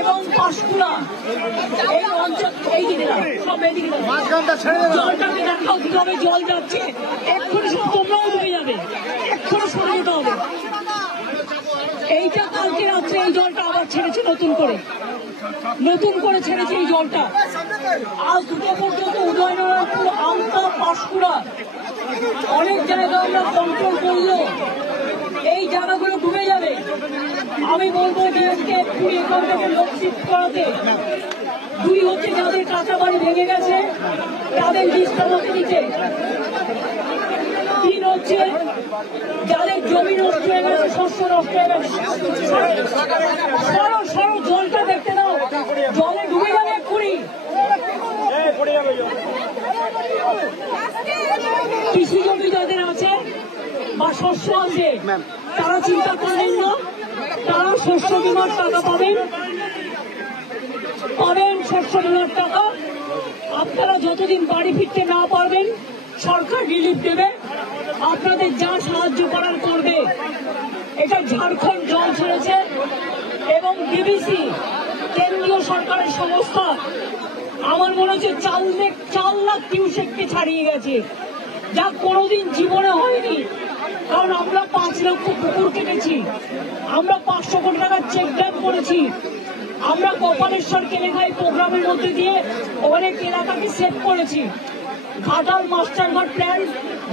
এবং পাঁশকুড়া এই অঞ্চল এই দিকে সব এদিকে জলটাকে দেখাও কিভাবে জল যাচ্ছে। এক্ষুনি সব তোমরাও ডুবে যাবে, এক্ষুনি সরে যেতে হবে। এইটা কালকে রাত্রে এই জলটা আবার ছেড়েছে নতুন করে ছেড়েছে এই জলটা। আজ দুটো পর্যন্ত উদয়নারায়ণপুর, আমতা, পাঁশকুড়া অনেক জায়গা আমরা কন্ট্রোল করলো, এই জায়গাগুলো ডুবে যাবে। আমি বলবো ডিএমকে এক্ষুনি এখান থেকে লোক শিফট করাতে। দুই হচ্ছে যাদের কাঁচা বাড়ি ভেঙে গেছে তাদের লিস্ট আমাকে দিতে। তিন হচ্ছে যাদের জমি নষ্ট হয়ে গেছে, শস্য নষ্ট হয়ে গেছে, সরো জলটা দেখতে দাও, জলে ডুবে যাবে এক্ষুনি। কৃষি জমি যাদের আছে বা শস্য আছে তারা চিন্তা করবেন না, তারা শস্য বীমার টাকা পাবেন, শস্য বীমার টাকা। আপনারা যতদিন বাড়ি ফিরতে না পারবেন সরকার রিলিফ দেবে, আপনাদের যা সাহায্য করার করবে। এটা ঝাড়খণ্ড জল ছেড়েছে এবং ডিবিসি কেন্দ্রীয় সরকারের সংস্থা আমার মনে হচ্ছে 4 লাখ কিউসেককে ছাড়িয়ে গেছে, যা কোনোদিন জীবনে হয়নি। কারণ আমরা 5 লক্ষ পুকুর কেটেছি, আমরা 500 কোটি টাকার চেক ড্যাম করেছি, আমরা কপালেশ্বর কেলেঙ্গাই প্রোগ্রামের মধ্যে দিয়ে অনেক এলাকাকে সেভ করেছি। ঘাটাল মাস্টারঘাট প্ল্যান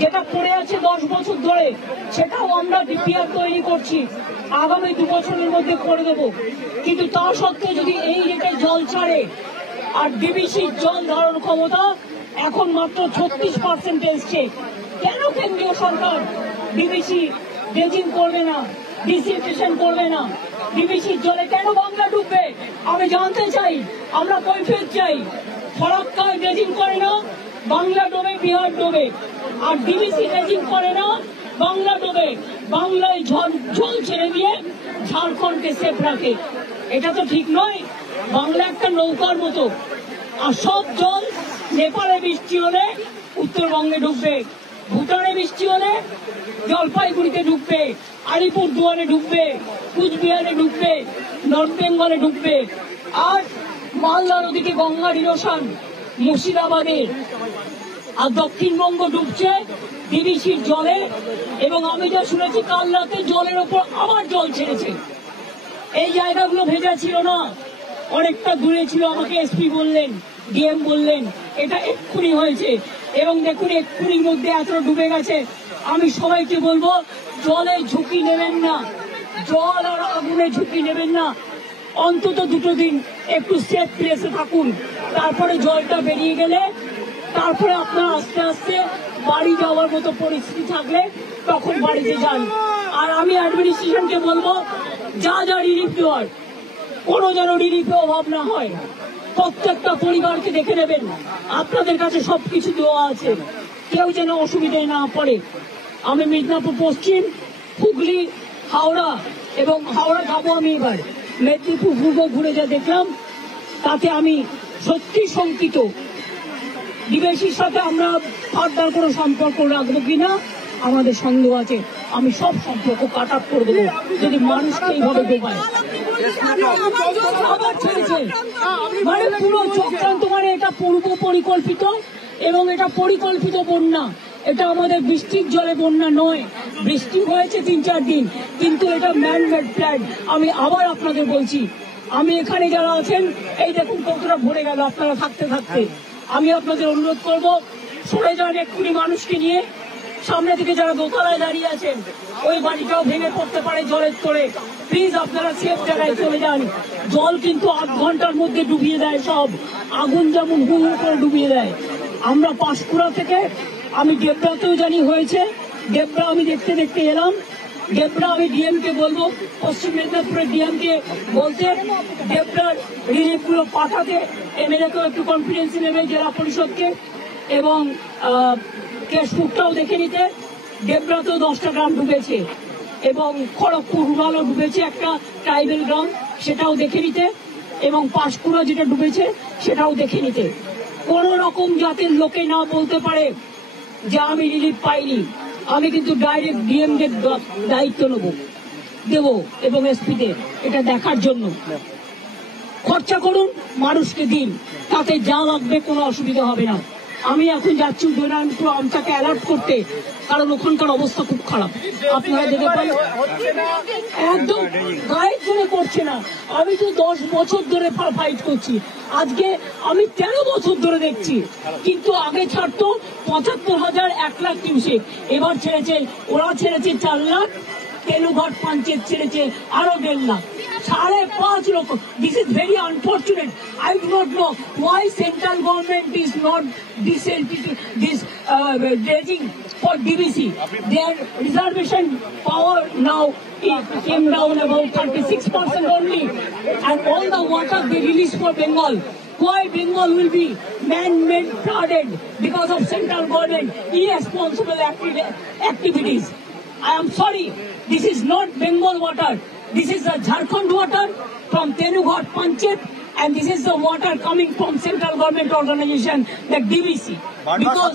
যেটা পড়ে আছে 10 বছর ধরে, সেটাও আমরা ডিপিআর তৈরি করছি, আগামী 2 বছরের মধ্যে করে দেবো। কিন্তু তা সত্ত্বেও যদি এই রেটে জল ছাড়ে, আর ডিবিসির জল ধারণ ক্ষমতা এখন মাত্র 36% এসছে, কেন কেন্দ্রীয় সরকার ডিবিসি ড্রেজিং করবে না, ডিসিলটেশন করবে না? ডিবিসির জলে কেন বাংলা ডুববে আমি জানতে চাই, আমরা কৈফিয়ত চাই। ফরাক্কায় ড্রেজিং করে না, বাংলা ডোবে, বিহার ডোবে। আর ডিবিসি ড্রেজিং করে না, বাংলা ডোবে, বাংলায় জল ছেড়ে দিয়ে ঝাড়খণ্ডকে সেফ রাখে। এটা তো ঠিক নয়। বাংলা একটা নৌকার মতো, আর সব জল নেপালে বৃষ্টি হলে উত্তরবঙ্গে ঢুকবে, ভুটানে বৃষ্টি হলে জলপাইগুড়িতে ঢুকবে, আলিপুরদুয়ারে ঢুকবে, কুচবিহারে ঢুকবে, নর্থ বেঙ্গলে ঢুকবে। আর মালদার ওদিকে গঙ্গার ইরোশন মুর্শিদাবাদে, আর দক্ষিণবঙ্গ ডুবছে ডিবিসির জলে। এবং আমি যা শুনেছি কাল রাতে জলের ওপর আবার জল ছেড়েছে। এই জায়গাগুলো ভেজা ছিল না, অনেকটা দূরে ছিল, আমাকে এসপি বললেন, ডিএম বললেন এটা এক্ষুনি হয়েছে। এবং দেখুন এক্ষুনির মধ্যে এতটা ডুবে গেছে। আমি সবাইকে বলবো জলের ঝুঁকি নেবেন না, জল আর আগুনের ঝুঁকি নেবেন না। অন্তত 2 দিন একটু সেফ প্লেসে থাকুন, তারপরে জলটা বেরিয়ে গেলে তারপরে আপনারা আস্তে আস্তে বাড়ি যাওয়ার মতো পরিস্থিতি থাকলে তখন বাড়িতে যান। আর আমি অ্যাডমিনিস্ট্রেশনকে বলবো যা রিলিফ দেওয়ার কোনো যেন রিলিফে অভাব না হয়। প্রত্যেকটা পরিবারকে দেখে নেবেন, আপনাদের কাছে সবকিছু দেওয়া আছে, কেউ যেন অসুবিধায় না পড়ে। আমি মিদনাপুর পশ্চিম, হুগলি, হাওড়া এবং হাওড়া যাবো আমি এবার, মেদিনীপুর পূর্ব ঘুরে যা দেখলাম তাতে আমি সত্যি শঙ্কিত। ডিবিসির সাথে আমরা ফার্দার কোনো সম্পর্ক রাখবো কিনা আমাদের সন্দেহ আছে। আমি সব সম্পর্ক কাট আপ করে দেবো যদি মানুষকে এইভাবে ডোবায়। আবার ছেড়েছে মানে পুরো চক্রান্ত, মানে এটা পূর্ব পরিকল্পিত এবং এটা পরিকল্পিত বন্যা। এটা আমাদের বৃষ্টির জলে বন্যা নয়, বৃষ্টি হয়েছে 3-4 দিন, কিন্তু এটা ম্যান মেড প্ল্যান। আমি আবার আপনাদের বলছি, আমি এখানে যারা আছেন এই দেখুন কতটা ভরে গেল আপনারা থাকতে থাকতে। আমি আপনাদের অনুরোধ করব সরে যান এক্ষুনি মানুষকে নিয়ে। সামনে থেকে যারা দোতলায় দাঁড়িয়ে আছেন ওই বাড়িটাও ভেঙে পড়তে পারে জলের তোড়ে, প্লিজ আপনারা সেফ জায়গায় চলে যান। জল কিন্তু 8 ঘন্টার মধ্যে ডুবিয়ে দেয় সব, আগুন যেমন হু হু করে ডুবিয়ে দেয়। আমরা পাঁশকুড়া থেকে আমি ডেবরাতেও জানি হয়েছে, ডেবরা আমি দেখতে দেখতে এলাম। ডেবরা আমি ডিএমকে বলবো, পশ্চিম মেদিনীপুরের ডিএমকে বলতে ডেবরার রিলিফগুলো পাঠাতে, এমএলএকেও একটু কনফিডেন্স নেবে, জেলা পরিষদকে, এবং কেশপুরটাও দেখে নিতে। ডেবরাতেও 10টা গ্রাম ডুবেছে এবং খড়গপুর রুরালও ডুবেছে, একটা ট্রাইবেল গ্রাম, সেটাও দেখে নিতে। এবং পাঁশকুড়া যেটা ডুবেছে সেটাও দেখে নিতে। কোন রকম জাতের লোকে না বলতে পারে যে আমি রিলিফ পাইনি। আমি কিন্তু ডাইরেক্ট ডিএমদের দায়িত্ব দেব এবং এসপিদের এটা দেখার জন্য। খরচা করুন, মানুষকে দিন, তাতে যা লাগবে কোনো অসুবিধা হবে না। আমি এখন যাচ্ছি উদয়নারায়ণপুর আমটাকে অ্যালার্ট করতে, কারণ ওখানকার অবস্থা খুব খারাপ। আপনারা দেখে পাই একদম গায়ে ধরে করছে না। আমি তো 10 বছর ধরে ফাইট করছি, আজকে আমি 13 বছর ধরে দেখছি। কিন্তু আগে ছাড়তো 75,000 1 লাখ কিউসেক, এবার ছেড়েছে, ওরা ছেড়েছে 4 লাখ, তেনুঘাট পঞ্চায়েত ছেড়েছে আরো 1.5 লাখ, 5.5 লক্ষ। This is very unfortunate. I do not know why central government is not this dredging for DVC. Their reservation power now it came down about 36% only, and all the water they release for Bengal. Why Bengal will be man-made flooded because of central government irresponsible activities? I am sorry, this is not Bengal water. This is the Jharkhand water from Tenughat Panchayat, and this is the water coming from central government organization, the DVC. Because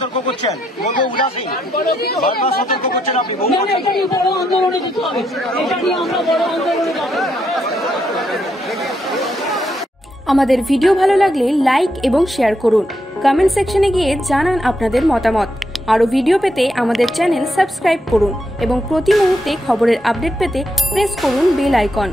এটা নিয়ে বড় আন্দোলনে যেতে হবে, এটা নিয়ে আমরা বড় আন্দোলনে যাব। আমাদের ভিডিও ভালো লাগলে লাইক এবং শেয়ার করুন। কমেন্ট সেকশনে গিয়ে জানান আপনাদের মতামত। আরও ভিডিও পেতে আমাদের চ্যানেল সাবস্ক্রাইব করুন এবং প্রতি মুহূর্তে খবরের আপডেট পেতে প্রেস করুন বেল আইকন।